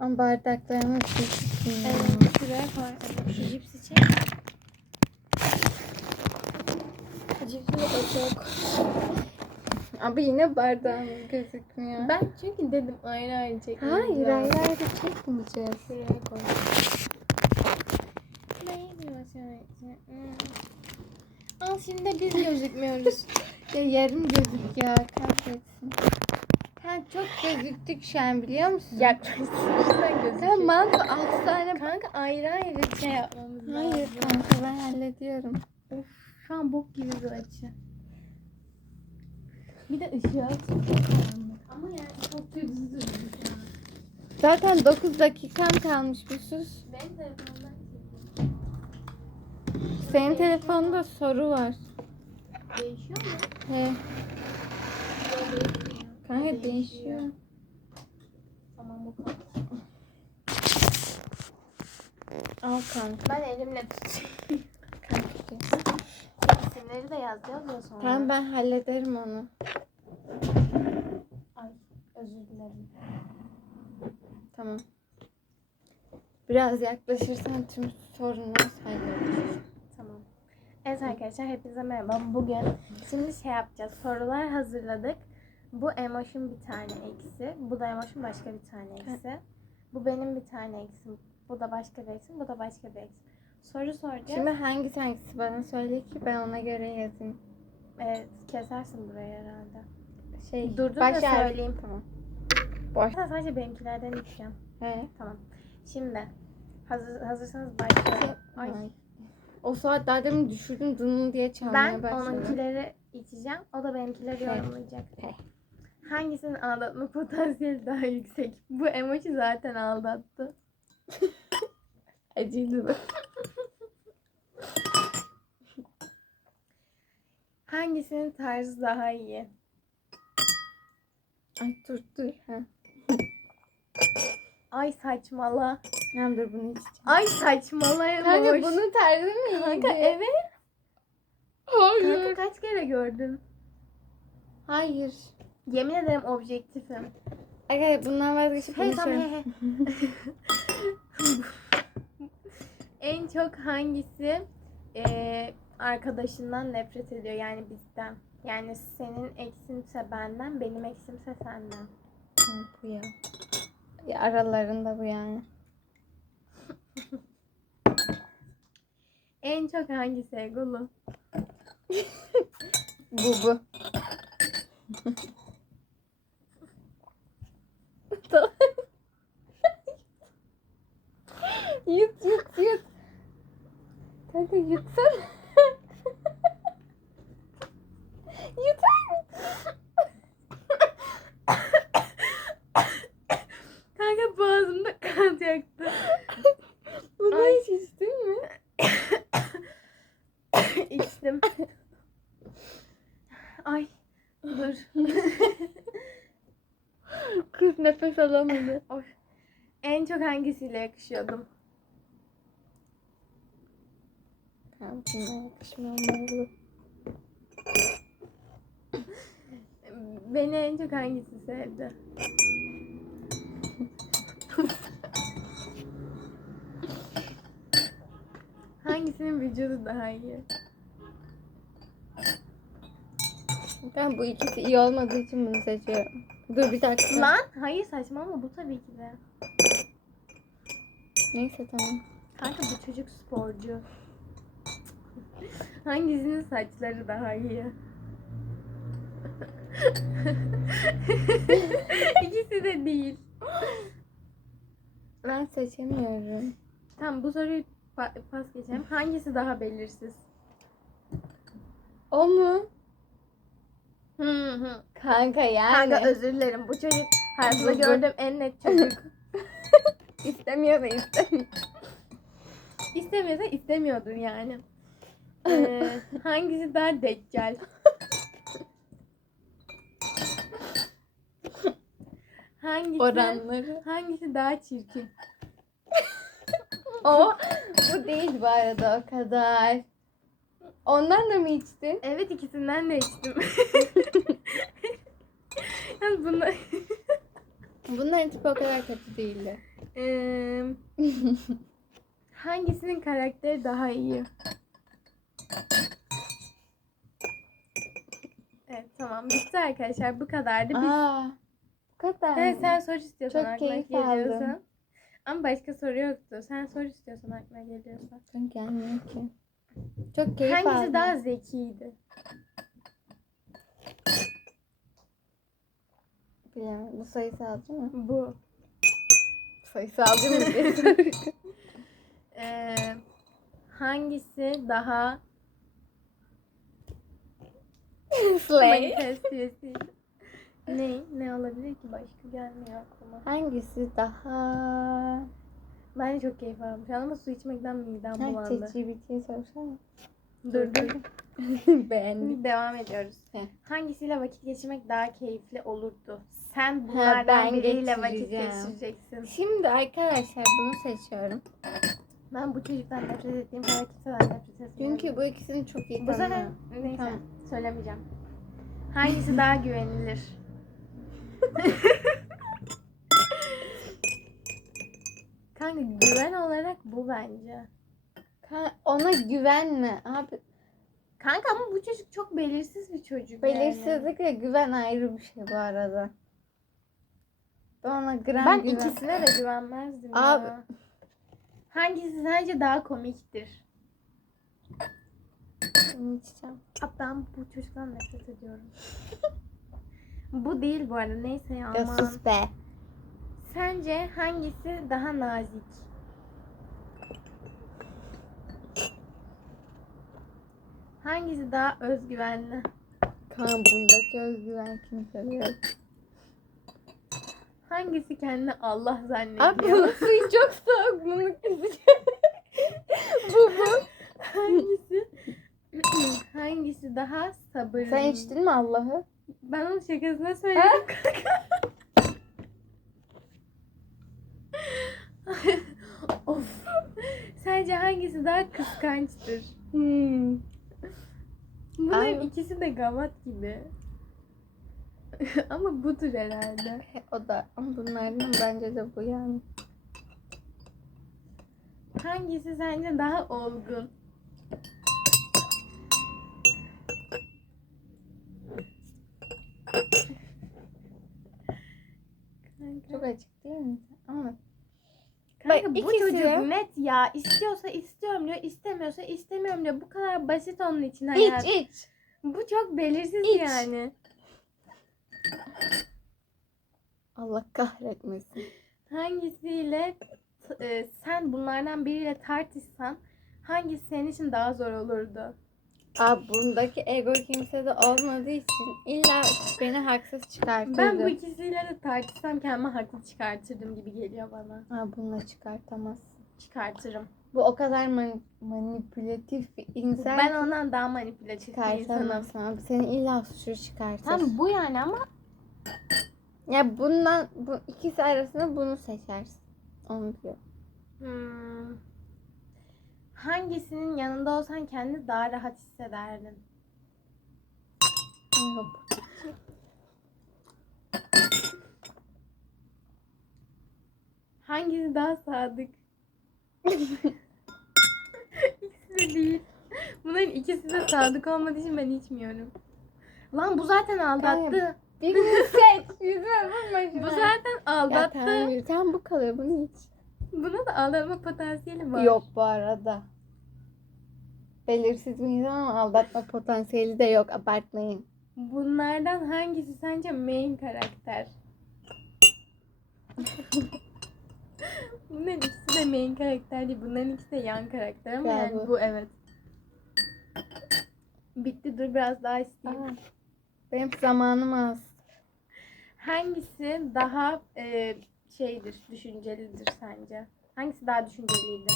Ama bardaklarımı sıçtım. Evet, şuraya koy. Şu cipsi çek. Cipsi de çok. Abi yine bardağımız gözükmüyor. Ben çünkü dedim ayrı ayrı çekmemiz Hayır ayrı ayrı çekmeyeceğiz. Şuraya koy. Hmm. Al şimdi de biz gözükmüyoruz. Ya yarım gözük ya kahretsin. Ha çok gözüktük şu an biliyor musun? Yaklaştırırsan Sen gözüküyor. manto 6 tane... Kanka ayrı ayrı şey yapmamız lazım. Hayır kanka ben hallediyorum. Of şu an bok gibi bir açı. Bir de ışığı. Ama yani çok an. Zaten 9 dakikam kalmış bir sus. Benim telefonumdan. Senin telefonda soru var. Değişiyor mu? He. Kanka değişiyor. Tamam bu kadar. Al kanka. Ben elimle tutayım. kanka. İsimleri de yazacağız ya sonra. Tamam ben hallederim onu. Ay özür dilerim. Tamam. Biraz yaklaşırsan tüm sorunlar hallolur. Tamam. Evet arkadaşlar hepinize merhaba. Bugün şimdi şey yapacağız. Sorular hazırladık. Bu emoşun bir tane eksi. Bu da emoşun başka bir tane eksi. Bu benim bir tane eksim. Bu da başka bir eksim. Bu da başka bir eksim. Soru soracağız. Şimdi hangisi hangisi bana söyle ki ben ona göre yazayım. Evet, kesersin burayı herhalde. Şey, Durdur da baş harfi- söyleyeyim. Tamam. Boş. Ben sadece benimkilerden içeceğim. He. Tamam. Şimdi hazır, hazırsanız başlıyorum. Ay. Ay. O saat daha demin düşürdüm dının diye çalmaya Ben başladım. onunkileri içeceğim. O da benimkileri Şey. yorumlayacak. He. Hangisinin aldatma potansiyeli daha yüksek? Bu emoji zaten aldattı. Acıydı bu. Hangisinin tarzı daha iyi? Ay dur dur. Ha. Ay saçmala. Tamam dur bunu içeceğim. Ay saçmala Kanka emoji. bunun tarzı mı Kanka iyiydi? evet. Hayır. Kanka kaç kere gördün? Hayır. Yemin ederim objektifim. Arkadaşlar bundan vazgeçip Hey tamam söyle. he he. en çok hangisi eee, arkadaşından nefret ediyor yani bizden? Yani senin eksimse benden, benim eksimse senden. Bu ya. ya. Aralarında bu yani. En çok hangisi egolu? Bu bu. Yut yut yut. Kanka yutsan. yut. Kanka boğazımda kalacaktı. Bunu Ay. hiç içtin mi? İçtim. Ay dur. Kız nefes alamadı. Oy. En çok hangisiyle yakışıyordum? Kanka buna yakışmamalı. Beni en çok hangisi sevdi? Hangisinin vücudu daha iyi? Ben bu ikisi iyi olmadığı için bunu seçiyorum. Dur bir dakika. Lan hayır saçma ama bu tabii ki de. Neyse tamam. Kanka bu çocuk sporcu. Hangisinin saçları daha iyi? İkisi de değil. Ben seçemiyorum. Tamam bu soruyu pa- pas geçelim. Hangisi daha belirsiz? O mu? Hı hı. Kanka yani. Kanka özür dilerim. Bu çocuk hayatımda Bu- bu- gördüğüm en net çocuk. İstemiyor da istemiyor. İstemiyorsa istemiyordur yani. Ee, hangisi daha deccal? Hangisi, Oranları. hangisi daha çirkin? O bu değil bu arada o kadar. Ondan da mı içtin? Evet ikisinden de içtim. Yalnız bunlar... Bunların tipi o kadar kötü değildi. Ee, hangisinin karakteri daha iyi? Evet tamam bitti arkadaşlar bu kadardı. Biz... Aa, bu kadar. Evet, sen soru istiyorsan Çok aklına keyif geliyorsa. aldım. Ama başka soru yoktu. Sen soru istiyorsan aklına geliyorsa. Çok gelmiyor ki. Çok keyif Hangisi aldım. daha zekiydi? Bilemedim. Bu sayısalcı mı? Bu. Sayısalcı mı. Ee, hangisi daha Slay. ne? Ne olabilir ki? Başka gelmiyor aklıma. Hangisi daha... Ben de çok keyif aldım şu an ama su içmekten midem Ha, bulandı. ChatGPT'ye sorsana. Dur dur. Beğendim. Devam ediyoruz. He. Hangisiyle vakit geçirmek daha keyifli olurdu? Sen bunlardan ben biriyle vakit geçireceksin. Şimdi arkadaşlar bunu seçiyorum. Ben bu çocuktan nefret ettiğim kadar kimseden nefret etmiyorum. Çünkü bu ikisini çok iyi bu sefer tanıyorum. neyse Tamam. söylemeyeceğim. Hangisi daha güvenilir? Kanka güven olarak bu bence. Ka- Ona güvenme abi. Kanka ama bu çocuk çok belirsiz bir çocuk yani. Belirsizlik ve güven ayrı bir şey bu arada. Ben ona gram Ben güven... ikisine de güvenmezdim Abi. ya. Hangisi sence daha komiktir? Bunu içeceğim. Abi ben bu çocuktan nefret ediyorum. bu değil bu arada neyse ya Ya aman. sus be. Sence hangisi daha nazik? Hangisi daha özgüvenli? Kan bundaki özgüven kimsede yok. Hangisi kendini Allah zannediyor? Abi bu suyu çok soğuk. Bunu bu bu. hangisi hangisi daha sabırlı? Sen içtin mi Allah'ı? Ben onun şakasına söyledim of. Sence hangisi daha kıskançtır? Hmm. Bunların Ay. ikisi de gavat gibi. Ama budur herhalde. O da ama bunlardan bence de bu yani. Hangisi sence daha olgun? Çok açık değil mi? Ama kanka Bak, bu ikisi çocuk net ya. İstiyorsa istiyorum diyor, istemiyorsa istemiyorum diyor. Bu kadar basit onun için hayat. iç iç. Bu çok belirsiz İç. yani. Allah kahretmesin. Hangisiyle e, sen bunlardan biriyle tartışsan hangisi senin için daha zor olurdu? Abi bundaki ego kimsede olmadığı için illa beni haksız çıkartırdı. Ben bu ikisiyle de tartışsam kendimi haklı çıkartırdım gibi geliyor bana. Ha bununla çıkartamazsın. Çıkartırım. Bu o kadar mani- manipülatif bir insan ben ondan daha manipülatif bir insanım. çıkartamazsın abi. Seni illa suçlu çıkartır. Tam bu yani ama Ya bundan bu ikisi arasında bunu seçersin. Onu diyor. hmm, hangisinin yanında olsan kendini daha rahat hissederdin? Yok. Hangisi daha sadık? İkisi de değil. Bunların ikisi de sadık olmadığı için ben içmiyorum. Lan bu zaten aldattı. Birini seç. Yüzüme vurma şuna. Bu zaten Ya aldattı. tamam, tamam bu kalıyor. Bunu iç. Buna da aldatma potansiyeli var. Yok bu arada. Belirsiz bir insan ama aldatma potansiyeli de yok. Abartmayın. Bunlardan hangisi sence main karakter? Bunların ikisi de main karakter değil. Bunların ikisi de yan karakter ama yani bu. bu evet. Bitti dur biraz daha isteyeyim. Aa, benim zamanım az. Hangisi daha e, şeydir, düşüncelidir sence? Hangisi daha düşünceliydi?